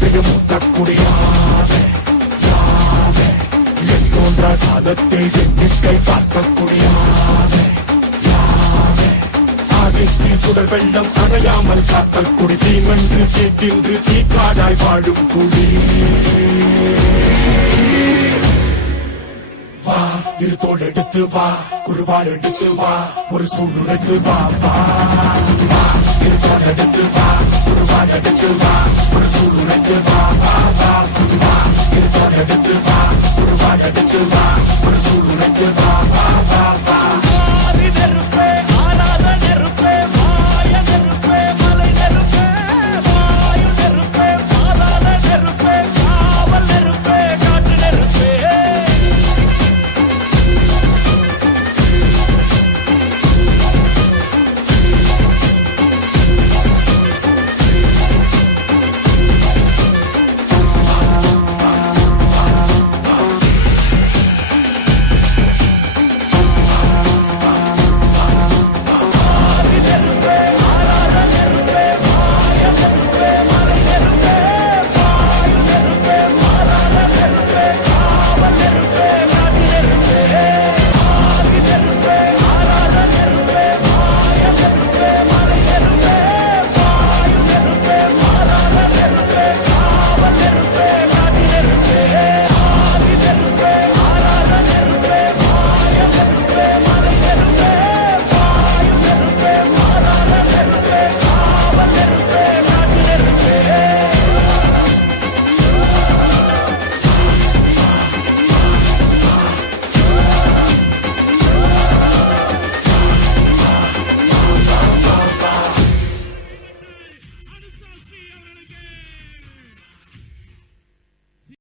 இதயம் தக்குடியாத எண்ணோன்ற காலத்தை எண்ணிக்கை பார்க்கக்கூடியாத ஆகைத்தில் சுடர் வெள்ளம் அணையாமல் காத்தல் குடி தீமென்று தீக்கின்று தீக்காடாய் வாழும் குடி வா இரு தோள் எடுத்து வா குருவாள் எடுத்து வா ஒரு சூடு எடுத்து வா வா இரு தோள் எடுத்து வா குருவாள் எடுத்து வா